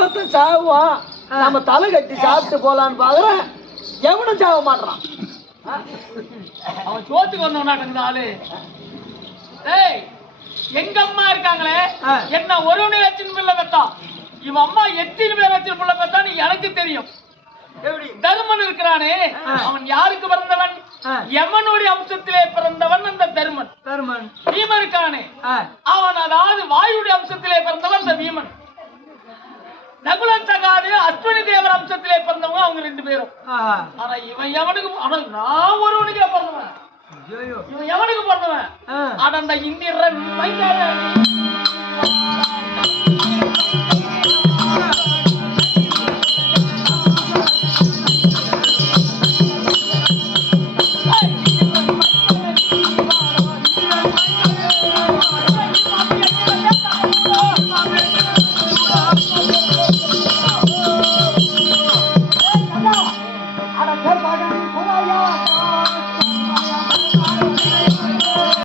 ஒருத்தன் சாவுவான் நம்ம தலை கட்டி சாப்பிட்டு போலான்னு பாக்குறேன் எவனும் சாவ மாட்டான் அவன் சோத்துக்கு வந்தவனாட்ட ஆளு எங்க அம்மா இருக்காங்களே. என்ன ஒருவனை வச்சுன்னு பிள்ளை பெத்தா? இவன் அம்மா எத்தனை பேர் வச்சு பிள்ளை பெத்தான்னு எனக்கு தெரியும். தருமன் இருக்கிறானே. அவன் யாருக்கு பிறந்தவன். யமனுடைய அம்சத்திலே பிறந்தவன் அந்த தருமன். தருமன். பீமன் இருக்கானே. அவன் அதாவது வாயுடைய அம்சத்திலே அதாவது அஸ்வினி தேவர் அம்சத்திலே பிறந்தவங்க அவங்க ரெண்டு பேரும். ஆனா இவன் எவனுக்கு ஆனா நான் ஒருவனுக்கே பிறந்தவன். இவன் எவனுக்கு பிறந்தவன்? ஆனா அந்த இந்தியன் மைதான